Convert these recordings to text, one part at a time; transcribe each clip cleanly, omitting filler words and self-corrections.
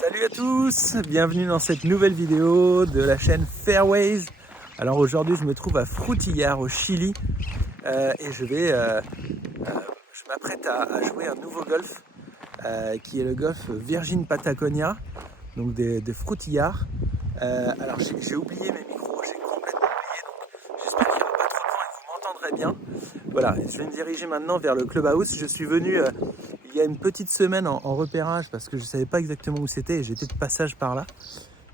Salut à tous, bienvenue dans cette nouvelle vidéo de la chaîne Fairways. Alors aujourd'hui je me trouve à Frutillar au Chili et je m'apprête à jouer un nouveau golf qui est le golf Virgin Patagonia, donc de Frutillar. Alors j'ai oublié mes micros, j'ai complètement oublié, donc j'espère qu'il n'y aura pas trop de vent et que vous m'entendrez bien. Voilà, je vais me diriger maintenant vers le clubhouse. Je suis venu il y a une petite semaine en repérage parce que je ne savais pas exactement où c'était et j'étais de passage par là.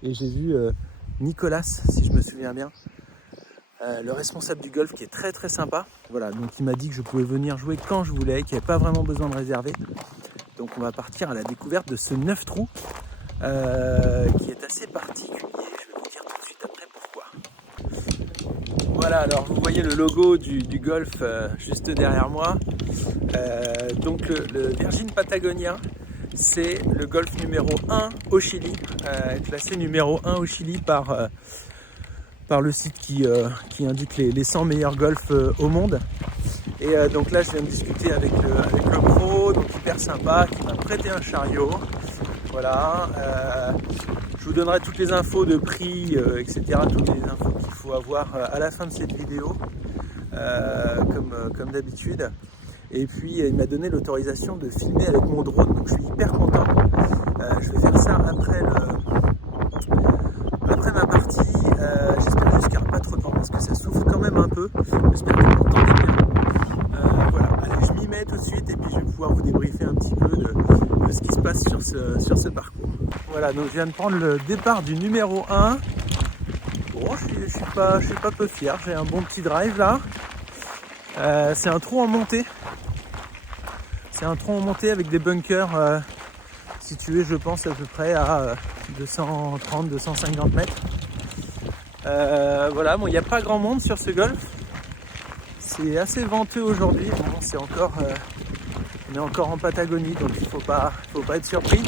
Et j'ai vu Nicolas, si je me souviens bien, le responsable du golf qui est très très sympa. Voilà, donc il m'a dit que je pouvais venir jouer quand je voulais, qu'il n'y avait pas vraiment besoin de réserver. Donc on va partir à la découverte de ce 9 trous qui est assez particulier. Je vais vous dire tout de suite après pourquoi. Voilà, alors vous voyez le logo du golf juste derrière moi. Donc le Virgin Patagonia, c'est le golf numéro 1 au Chili, classé numéro 1 au Chili par le site qui indique les 100 meilleurs golfs au monde. Et donc là je viens de discuter avec le pro, donc hyper sympa, qui m'a prêté un chariot. Voilà, je vous donnerai toutes les infos de prix, etc. Toutes les infos qu'il faut avoir à la fin de cette vidéo, comme d'habitude. Et puis il m'a donné l'autorisation de filmer avec mon drone, donc je suis hyper content. Je vais faire ça après ma partie. J'espère juste qu'il n'y aura pas trop de vent parce que ça souffle quand même un peu. J'espère que vous m'entendez bien. Voilà, allez, je m'y mets tout de suite et puis je vais pouvoir vous débriefer un petit peu de ce qui se passe sur ce parcours. Voilà, donc je viens de prendre le départ du numéro 1. Bon, je suis pas peu fier, j'ai un bon petit drive là. C'est un trou en montée. C'est un trou en montée avec des bunkers situés, je pense, à peu près à 230-250 mètres. Voilà, bon, il n'y a pas grand monde sur ce golf. C'est assez venteux aujourd'hui. Bon, on est encore en Patagonie, donc il faut pas être surpris.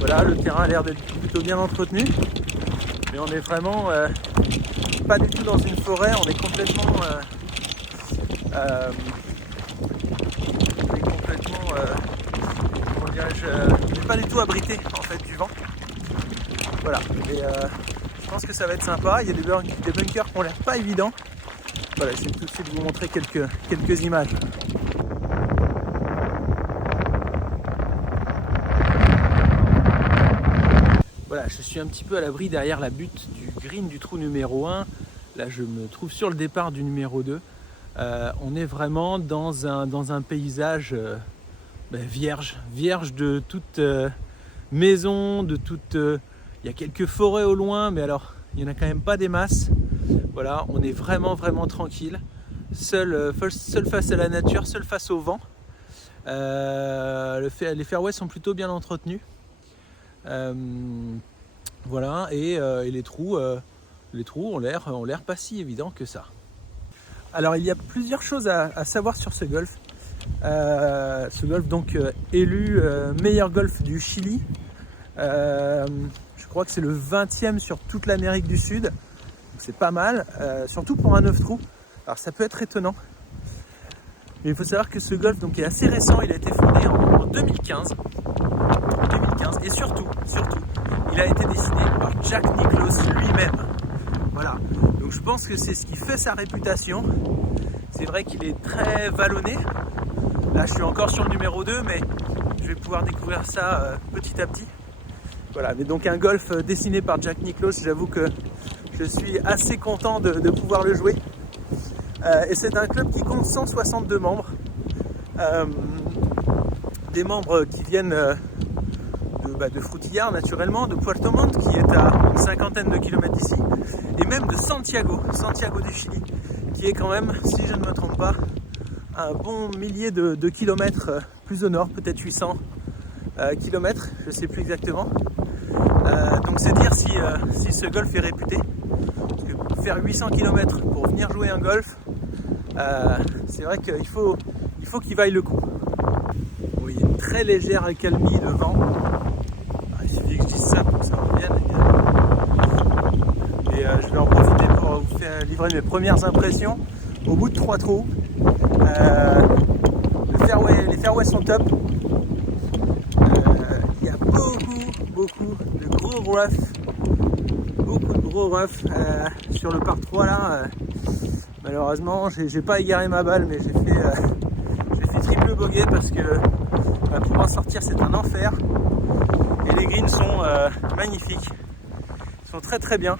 Voilà, le terrain a l'air d'être plutôt bien entretenu. Mais on est vraiment pas du tout dans une forêt, on est complètement... comment dirais-je, on n'est pas du tout abrité en fait du vent. Voilà, et je pense que ça va être sympa. Il y a des bunkers qui ont l'air pas évidents. Voilà, je vais tout de suite vous montrer quelques images. Voilà, je suis un petit peu à l'abri derrière la butte du green du trou numéro 1. Là, je me trouve sur le départ du numéro 2. On est vraiment dans un paysage vierge de toute maison, de toute... il y a quelques forêts au loin, mais alors il n'y en a quand même pas des masses. Voilà, on est vraiment tranquille, seul face à la nature, seul face au vent. Les fairways sont plutôt bien entretenus. Voilà, et les trous ont l'air pas si évidents que ça. Alors il y a plusieurs choses à savoir sur ce golf. Ce golf donc élu meilleur golf du Chili. Je crois que c'est le 20e sur toute l'Amérique du Sud. C'est pas mal, surtout pour un 9 trous. Alors ça peut être étonnant. Mais il faut savoir que ce golf donc, est assez récent. Il a été fondé en 2015. Et surtout, il a été dessiné par Jack Nicklaus lui-même. Voilà. Donc je pense que c'est ce qui fait sa réputation. C'est vrai qu'il est très vallonné. Là je suis encore sur le numéro 2, mais je vais pouvoir découvrir ça petit à petit. Voilà, mais donc un golf dessiné par Jack Nicklaus, j'avoue que je suis assez content de pouvoir le jouer. Et c'est un club qui compte 162 membres. Des membres qui viennent de Frutillar naturellement, de Puerto Montt qui est à une cinquantaine de kilomètres d'ici, et même de Santiago du Chili, qui est quand même, si je ne me trompe pas, un bon millier de kilomètres plus au nord, peut-être 800 kilomètres, je ne sais plus exactement. Donc c'est dire si ce golf est réputé. Parce que faire 800 km pour venir jouer un golf, c'est vrai qu'il faut qu'il vaille le coup. Bon, il y a une très légère accalmie de vent. Il suffit que je dise ça pour que ça revienne. Et je vais en profiter pour vous faire livrer mes premières impressions. Au bout de 3 trous, les fairways sont top. Il y a beaucoup beaucoup de gros roughs. Beaucoup de gros roughs sur le par 3 là. Malheureusement, j'ai pas égaré ma balle, mais j'ai fait triple bogey parce que pour en sortir c'est un enfer. Et les greens sont magnifiques, ils sont très très bien.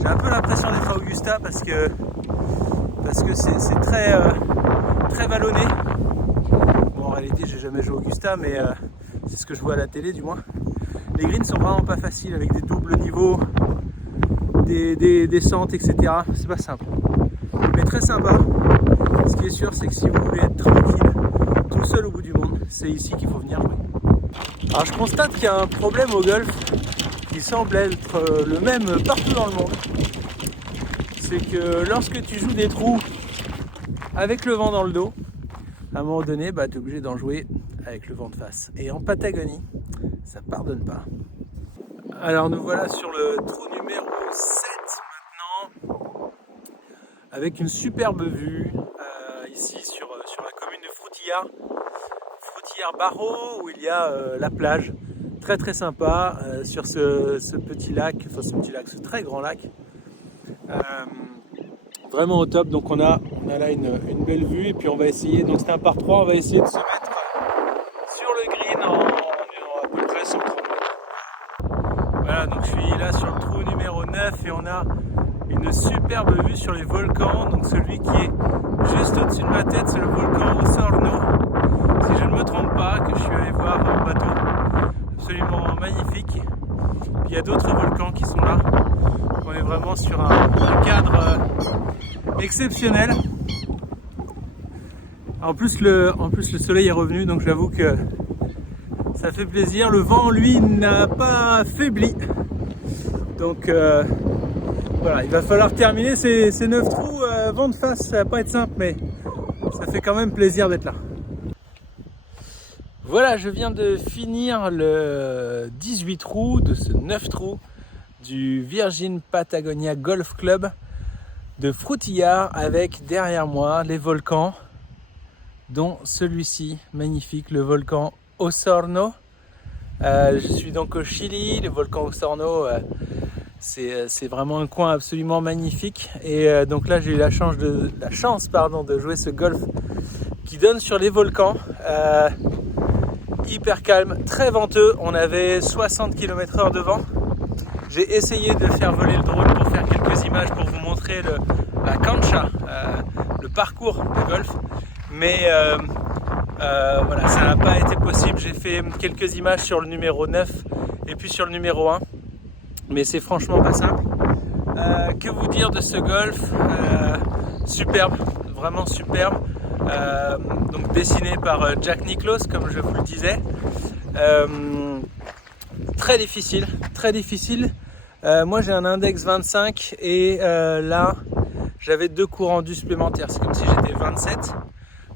J'ai un peu l'impression d'être à Augusta parce que c'est très vallonné. Bon, en réalité j'ai jamais joué à Augusta, mais c'est ce que je vois à la télé du moins. Les greens sont vraiment pas faciles avec des doubles niveaux, des descentes, etc. C'est pas simple, mais très sympa. Ce qui est sûr, c'est que si vous voulez être tranquille, tout seul au bout du monde, c'est ici qu'il faut venir jouer. Alors je constate qu'il y a un problème au golf qui semble être le même partout dans le monde. C'est que lorsque tu joues des trous avec le vent dans le dos, à un moment donné, tu es obligé d'en jouer avec le vent de face. Et en Patagonie, ça pardonne pas. Alors nous voilà sur le trou numéro 7 maintenant, avec une superbe vue ici sur la commune de Frutillar-Barreau, où il y a la plage. Très très sympa sur ce petit lac, ce très grand lac. Vraiment au top, donc on a là une belle vue, et puis on va essayer, donc c'est un par 3, on va essayer de se mettre sur le green en à peu près 130 mètres. Voilà, donc je suis là sur le trou numéro 9 et on a une superbe vue sur les volcans. Donc celui qui est juste au-dessus de ma tête, c'est le volcan Osorno, si je ne me trompe pas, que je suis allé voir en bateau. Absolument magnifique. Puis il y a d'autres volcans qui sont là. On est vraiment sur un cadre exceptionnel. En plus le soleil est revenu, donc j'avoue que ça fait plaisir. Le vent, lui, n'a pas faibli. Donc voilà, il va falloir terminer ces 9 trous. Vent de face, ça va pas être simple, mais ça fait quand même plaisir d'être là. Voilà, je viens de finir le 18 trous de ce 9 trous du Virgin Patagonia Golf Club de Frutillar, avec derrière moi les volcans, dont celui-ci magnifique, le volcan Osorno. Je suis donc au Chili. Le volcan Osorno, c'est vraiment un coin absolument magnifique, et donc là j'ai eu la chance de jouer ce golf qui donne sur les volcans. Hyper calme, très venteux, on avait 60 km/h de vent. J'ai essayé de faire voler le drone pour faire quelques images pour vous montrer la cancha, le parcours de golf, mais voilà, ça n'a pas été possible. J'ai fait quelques images sur le numéro 9 et puis sur le numéro 1, mais c'est franchement pas simple. Que vous dire de ce golf? Superbe, vraiment superbe. Donc dessiné par Jack Nicklaus, comme je vous le disais. Très difficile, très difficile. Moi j'ai un index 25 et là j'avais 2 coups rendus supplémentaires. C'est comme si j'étais 27,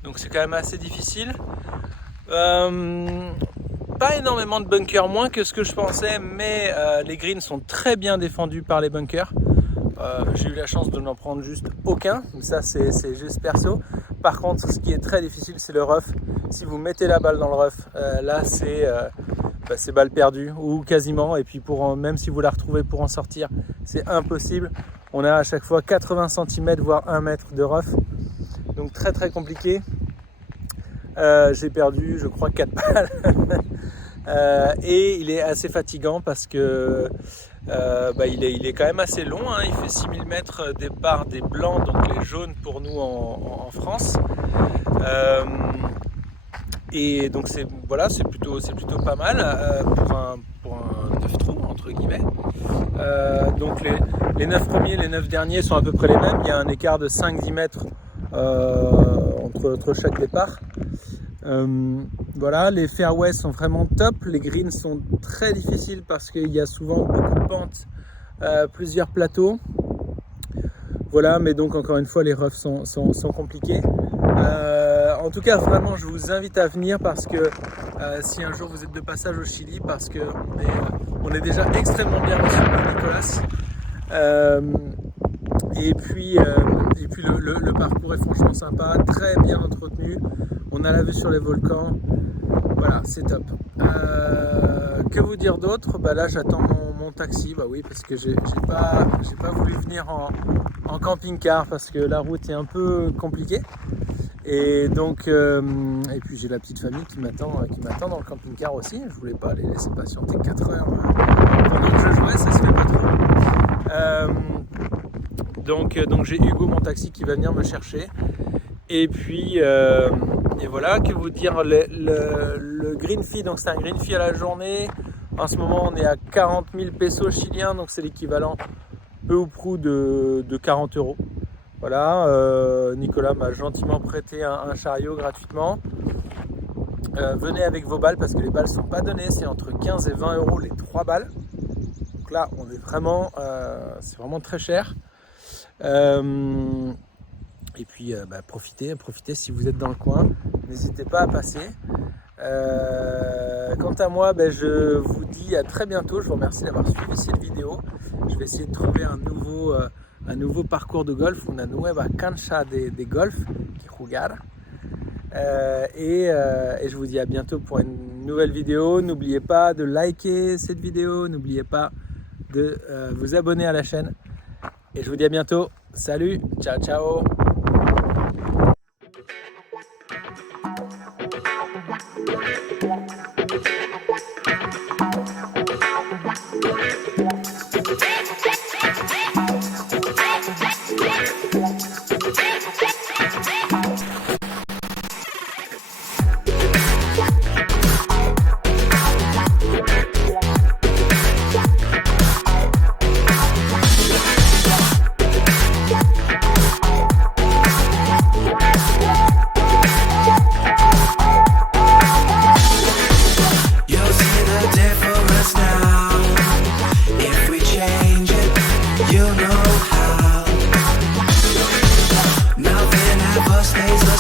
donc c'est quand même assez difficile. Pas énormément de bunkers, moins que ce que je pensais, mais les greens sont très bien défendus par les bunkers. J'ai eu la chance de n'en prendre juste aucun, ça c'est juste perso. Par contre, ce qui est très difficile, c'est le rough. Si vous mettez la balle dans le rough, là c'est balle perdue, ou quasiment. Et puis même si vous la retrouvez pour en sortir, c'est impossible. On a à chaque fois 80 cm voire 1 mètre de rough, donc très très compliqué. J'ai perdu, je crois, 4 balles. Et il est assez fatigant parce que il est quand même assez long, hein. Il fait 6000 mètres départ des blancs, donc les jaunes pour nous en France. Et donc c'est plutôt pas mal pour un 9 trous entre guillemets. Donc les 9 premiers, les 9 derniers sont à peu près les mêmes. Il y a un écart de 5-10 mètres entre chaque départ. Voilà, les fairways sont vraiment top. Les greens sont très difficiles parce qu'il y a souvent beaucoup de pentes, plusieurs plateaux. Voilà, mais donc encore une fois les roughs sont compliqués. En tout cas, vraiment, je vous invite à venir parce que si un jour vous êtes de passage au Chili, parce que on est déjà extrêmement bien reçu par Nicolas. Et puis le parcours est franchement sympa, très bien entretenu. On a la vue sur les volcans. Voilà, c'est top. que vous dire d'autre? Bah là j'attends mon taxi, bah oui, parce que j'ai pas voulu venir en camping-car parce que la route est un peu compliquée. Et donc, et puis j'ai la petite famille qui m'attend dans le camping-car aussi. Je voulais pas les laisser patienter 4 heures pendant que je jouais, ça se fait pas trop. Donc j'ai Hugo, mon taxi, qui va venir me chercher. Et puis, et voilà, que vous dire, le green fee, donc c'est un green fee à la journée. En ce moment, on est à 40 000 pesos chiliens, donc c'est l'équivalent peu ou prou de 40 euros. Voilà, Nicolas m'a gentiment prêté un chariot gratuitement. Venez avec vos balles parce que les balles ne sont pas données, c'est entre 15 et 20 euros les 3 balles. Donc là, on est vraiment, c'est vraiment très cher. Et puis profitez si vous êtes dans le coin, n'hésitez pas à passer. Quant à moi, je vous dis à très bientôt. Je vous remercie d'avoir suivi cette vidéo. Je vais essayer de trouver un nouveau parcours de golf, una nueva cancha de golf que jugar. Et je vous dis à bientôt pour une nouvelle vidéo. N'oubliez pas de liker cette vidéo, n'oubliez pas de vous abonner à la chaîne. Et je vous dis à bientôt. Salut, ciao ciao.